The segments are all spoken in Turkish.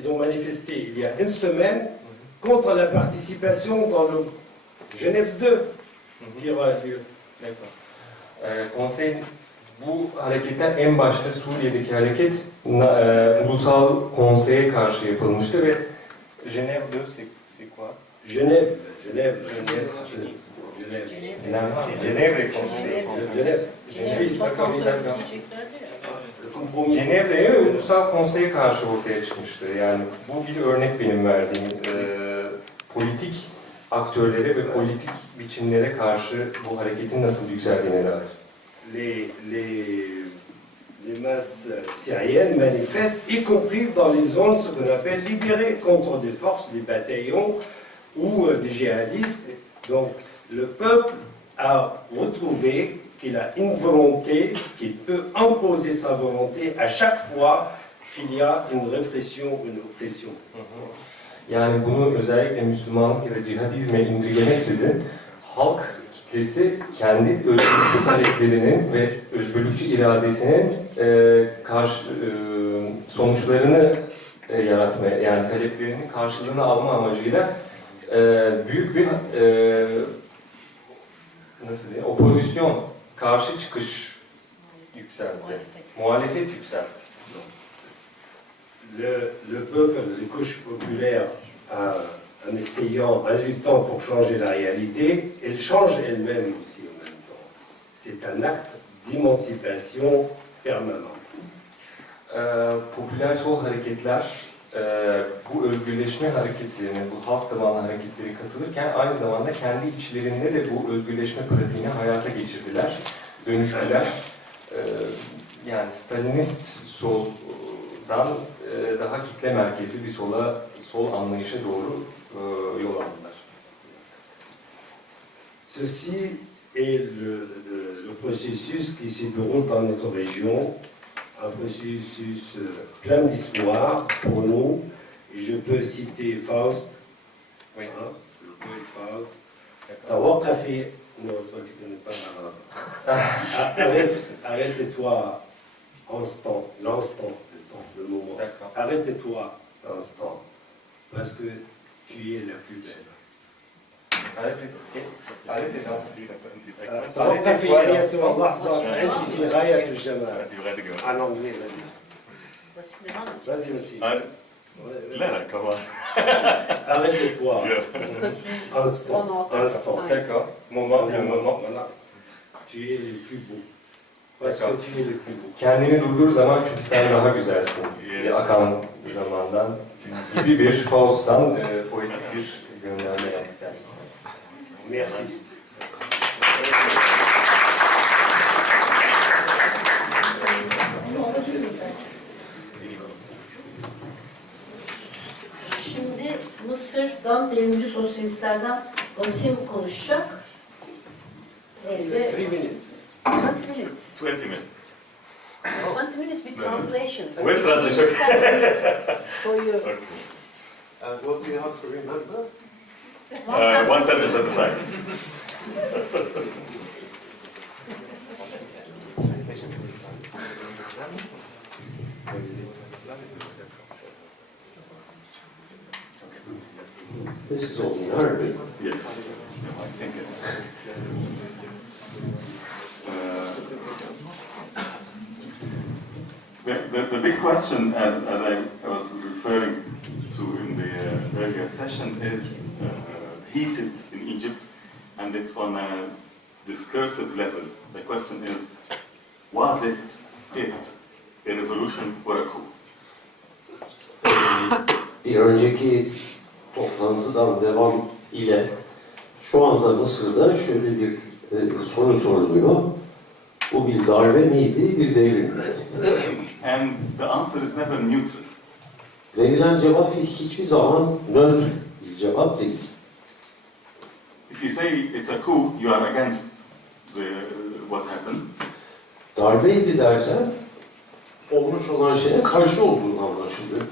ils ont manifesté il y a une semaine contre la participation dans le Genève 2 qui aura lieu. D'accord. Ee, konseyin bu hareketler en başta Suriye'deki hareket e, ulusal konseye karşı yapılmıştı ve Cenevre 2 c'est quoi? Genève, Genève, Genève. Genève. Cenevre. Cenevre konseyi. Genève. Suisse, D'accord, d'accord. Le compromis. Cenevre'ye ulusal konseye karşı ortaya çıkmıştı. Yani bu bir örnek benim verdiğim e, politik aktörlere ve politik biçimlere karşı bu hareketin nasıl yükseldiğine dair. les, les, les masses syriennes manifestent, y compris dans les zones ce qu'on appelle libérées contre des forces, des bataillons ou euh, des djihadistes. Donc le peuple a retrouvé qu'il a une volonté, qu'il peut imposer sa volonté à chaque fois qu'il y a une répression, une oppression. Yani bunu özellikle Müslümanlık ya da cihadizme indirgemeksizin halk kitlesi kendi özgürlükçü taleplerinin ve özgürlükçü iradesinin e, karşı e, sonuçlarını e, yaratmaya yani taleplerinin karşılığını alma amacıyla e, büyük bir e, nasıl diyeyim opozisyon karşı çıkış yükseltti. Muhalefet yükseltti. Le, le peuple, les couches populaires, en, en essayant, en luttant pour changer la réalité, elles changent elles-mêmes aussi en même temps. C'est un acte d'émancipation permanent. Ee, popüler sol hareketler e, bu özgürleşme hareketlerine, bu halk tabanlı hareketleri katılırken aynı zamanda kendi içlerinde de bu özgürleşme pratiğini hayata geçirdiler, dönüştüler. Ee, yani Stalinist soldan e, daha kitle merkezi bir sola, sol anlayışa doğru e, yol aldılar. Ceci est le, le- le processus qui se déroule dans notre région, un processus plein d'espoir pour nous. Je peux citer Faust, Oui. hein, le poète Faust. Tawaqqafi, non, toi tu connais pas l'arabe. Ah, Arrête, arrête-toi, instant, l'instant, le temps, le moment. Arrête-toi, l'instant, parce que tu es la plus belle. Arrête et, arrête et danse. تعرفي في غاية اللحظة أنت في غاية الجمال انت بغيت تقول en anglais vas-y vas-y vas-y أنا- لا لا كمان arrête-toi Because he instant Pendant instant time. D'accord. Moment, le moment. voilà tu es le plus beau parce que tu es le plus beau Kendini durdur zaman çünkü sen daha güzelsin. Yes. Bir akan zamandan gibi bir Faust'tan e, poetik bir gönderme yaptık. merci Şimdi Mısır'dan devrimci sosyalistlerden Basim konuşacak. Ve three minutes 20 minutes. 20 minutes 20 minutes with translation. With translation. 10 minutes for you. okay. and what do you have to remember Uh, one sentence at a time this is all in Arabic yes. I think it Uh, the, the, the big question, as, as I, I was referring to in the uh, earlier session, is uh, heated in Egypt, and it's on a discursive level. The question is, was it it a revolution or a coup? bir önceki toplantıdan devam ile şu anda Mısır'da şöyle bir e, soru soruluyor. Bu bir darbe miydi, bir devrim miydi? And the answer is never neutral. Verilen cevap hiçbir zaman nötr bir cevap değil. If you say it's a coup, you are against the, what happened. Darbeydi dersen olmuş olan şeye karşı olduğunu anlaşılıyor.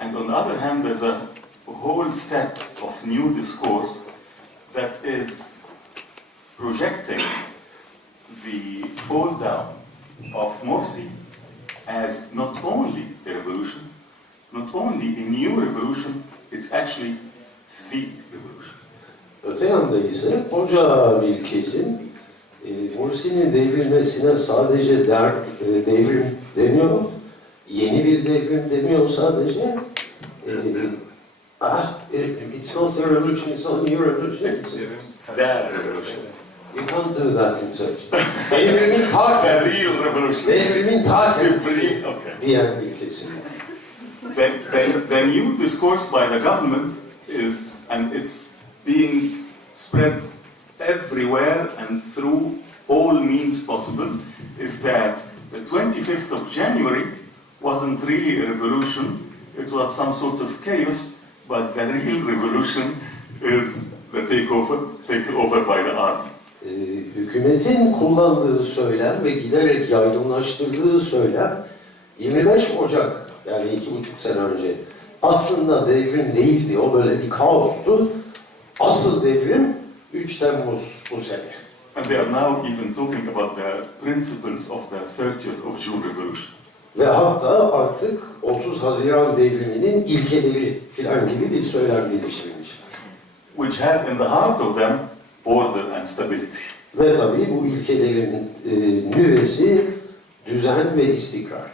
And on the other hand, there's a whole set of new discourse that is projecting the fall down of Morsi as not only a revolution, not only a new revolution, it's actually the revolution. Öte yanda ise koca bir kesim e, Mursi'nin devrilmesine sadece der, e, devrim demiyor, yeni bir devrim demiyor sadece. E, ah, e, it's not a revolution, it's not a new revolution. It's the revolution. You can't do that in Turkey. Devrimin ta real revolution. Devrimin ta kendisi okay. diyen bir kesim. The, the, the new discourse by the government is, and it's being spread everywhere and through all means possible, is that the 25th of January wasn't really a revolution, it was some sort of chaos, but the real revolution is the takeover, takeover by the army. e, hükümetin kullandığı söylem ve giderek yaygınlaştırdığı söylem 25 Ocak yani iki buçuk sene önce aslında devrim değildi. O böyle bir kaostu. Asıl devrim 3 Temmuz bu sene. And they are now even talking about the principles of the 30th of June revolution. Ve hatta artık 30 Haziran devriminin ilkeleri filan gibi bir söylem geliştirmişler. which have in the heart of them order and stability. Ve tabii bu ilkelerin e, nüvesi düzen ve istikrar.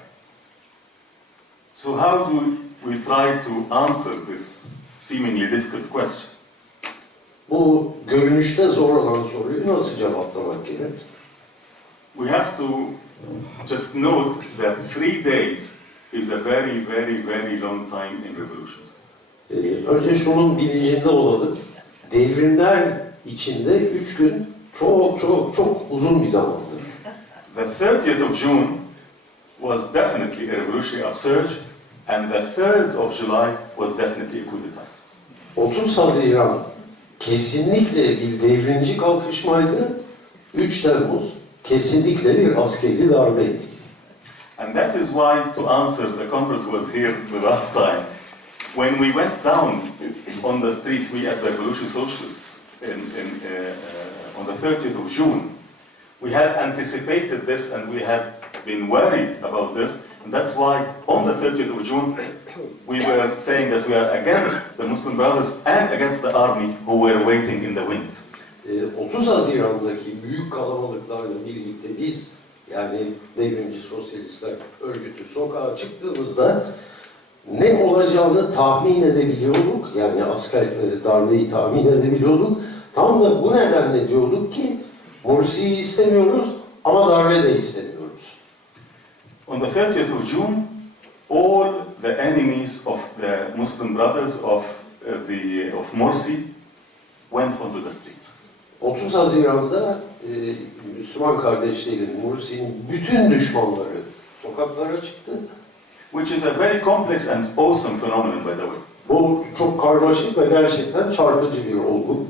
So, how do we try to answer this seemingly difficult question? Bu görünüşte zor olan soruyu nasıl cevaplamak gerek? We have to just note that three days is a very, very, very long time in revolutions. Ee, önce şunun bilincinde olalım. Devrimler içinde üç gün çok çok çok uzun bir zamandır. The 30th of June was definitely a revolutionary upsurge, and the 3rd of July was definitely a coup d'etat. 30 Haziran kesinlikle bir devrimci kalkışmaydı. 3 Temmuz kesinlikle bir askeri darbeydi. And that is why, to answer the comrade who was here the last time, when we went down on the streets, we as the Revolution Socialists, in, in, uh, uh, on the 30th of June, we had anticipated this and we had been worried about this. And that's why, on the 30th of June, we were saying that we are against the Muslim Brothers and against the army who were waiting in the wind. Ee, 30 Haziran'daki büyük kalabalıklarla birlikte biz yani devrimci sosyalistler örgütü sokağa çıktığımızda ne olacağını tahmin edebiliyorduk. Yani asker e, darbeyi tahmin edebiliyorduk. Tam da bu nedenle diyorduk ki Mursi'yi istemiyoruz ama darbe de istemiyoruz. On the 30th of June, all the enemies of the Muslim Brothers of uh, the of Morsi went onto the streets. 30 Haziran'da e, Müslüman kardeşlerin, Mursi'nin bütün düşmanları sokaklara çıktı. Which is a very complex and awesome phenomenon, by the way. Bu çok karmaşık ve gerçekten çarpıcı bir olgu.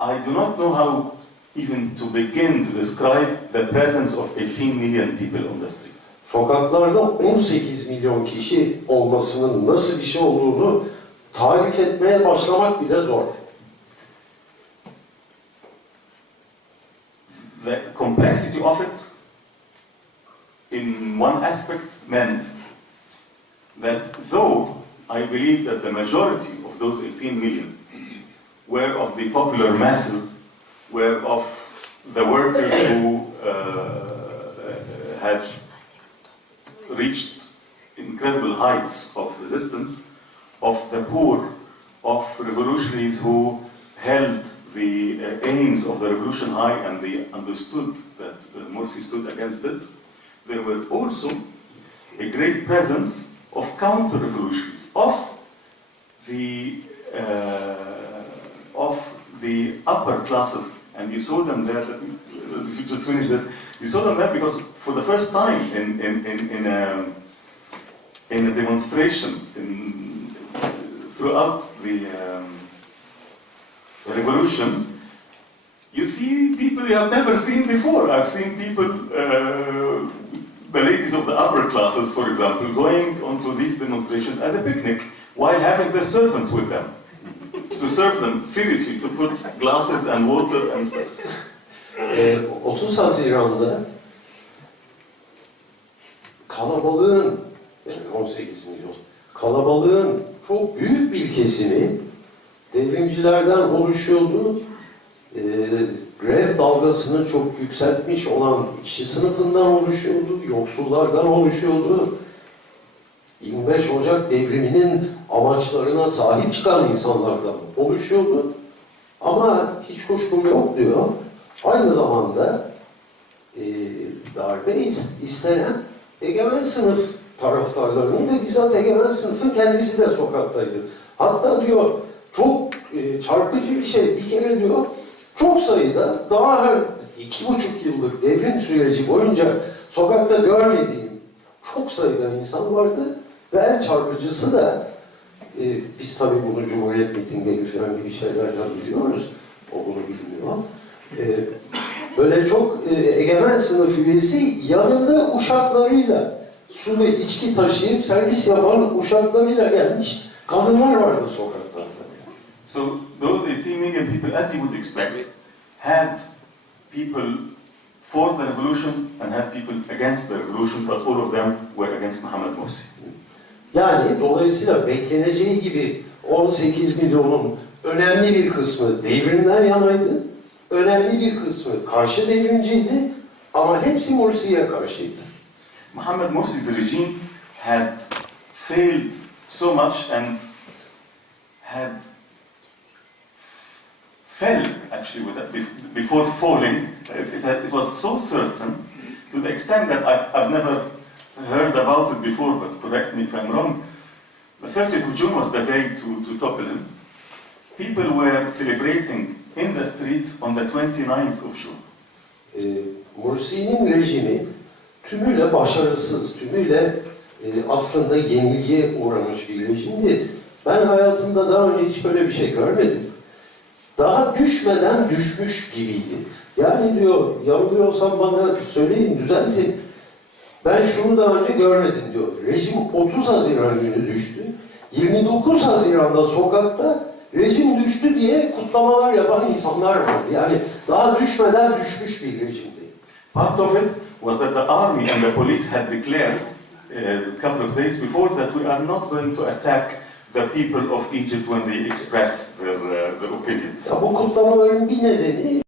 I do not know how even to begin to describe the presence of 18 million people on the streets. Sokaklarda 18 milyon kişi olmasının nasıl bir şey olduğunu tarif etmeye başlamak bile zor. The complexity of it, in one aspect, meant that though I believe that the majority of those 18 million were of the popular masses, were of the workers who uh, had reached incredible heights of resistance, of the poor, of revolutionaries who held the uh, aims of the revolution high and they understood that uh, Morsi stood against it. There were also a great presence of counter-revolutionaries, of the uh, of the upper classes, and you saw them there. If you just finish this, you saw them there because for the first time in in in in a, in a demonstration in, throughout the, um, the revolution, you see people you have never seen before. I've seen people, uh, the ladies of the upper classes, for example, going onto these demonstrations as a picnic while having their servants with them. to serve them seriously, to put glasses and water and stuff. Ee, 30 Haziran'da kalabalığın, yani 18 milyon, kalabalığın çok büyük bir kesimi devrimcilerden oluşuyordu. Ee, grev dalgasını çok yükseltmiş olan işçi sınıfından oluşuyordu, yoksullardan oluşuyordu. 25 Ocak devriminin amaçlarına sahip çıkan insanlardan oluşuyordu. Ama hiç kuşkum yok diyor. Aynı zamanda e, darbe is- isteyen egemen sınıf taraftarlarının ve bizzat egemen sınıfın kendisi de sokaktaydı. Hatta diyor çok e, çarpıcı bir şey. Bir kere diyor çok sayıda daha iki buçuk yıllık devrim süreci boyunca sokakta görmediğim çok sayıda insan vardı ve en çarpıcısı da e, biz tabii bunu Cumhuriyet mitingleri falan gibi şeylerden biliyoruz. O bunu bilmiyor. E, böyle çok e, egemen sınıf üyesi yanında uşaklarıyla su ve içki taşıyıp servis yapan uşaklarıyla gelmiş kadınlar vardı sokaklarda. So those 18 million people, as you would expect, had people for the revolution and had people against the revolution, but all of them were against Mohammed Morsi. Yani dolayısıyla bekleneceği gibi 18 milyonun önemli bir kısmı devrimden yanaydı. Önemli bir kısmı karşı devrimciydi ama hepsi Mursi'ye karşıydı. Mohammed Morsi's regime had failed so much and had fell actually with it before falling. It, it, it was so certain to the extent that I, I've never heard about it before, but correct me if I'm wrong. The 30th of June was the day to, to topple him. People were celebrating in the streets on the 29th of June. e, Mursi'nin rejimi tümüyle başarısız, tümüyle e, aslında yenilgiye uğramış bir rejimdi. Ben hayatımda daha önce hiç böyle bir şey görmedim. Daha düşmeden düşmüş gibiydi. Yani diyor, yanılıyorsam bana söyleyin, düzeltin. Ben şunu daha önce görmedim diyor. Rejim 30 Haziran günü düştü. 29 Haziran'da sokakta rejim düştü diye kutlamalar yapan insanlar vardı. Yani daha düşmeden düşmüş bir rejimdi. Part of it was that the army and the police had declared uh, a couple of days before that we are not going to attack the people of Egypt when they express their, uh, their opinions. Ya bu kutlamaların bir nedeni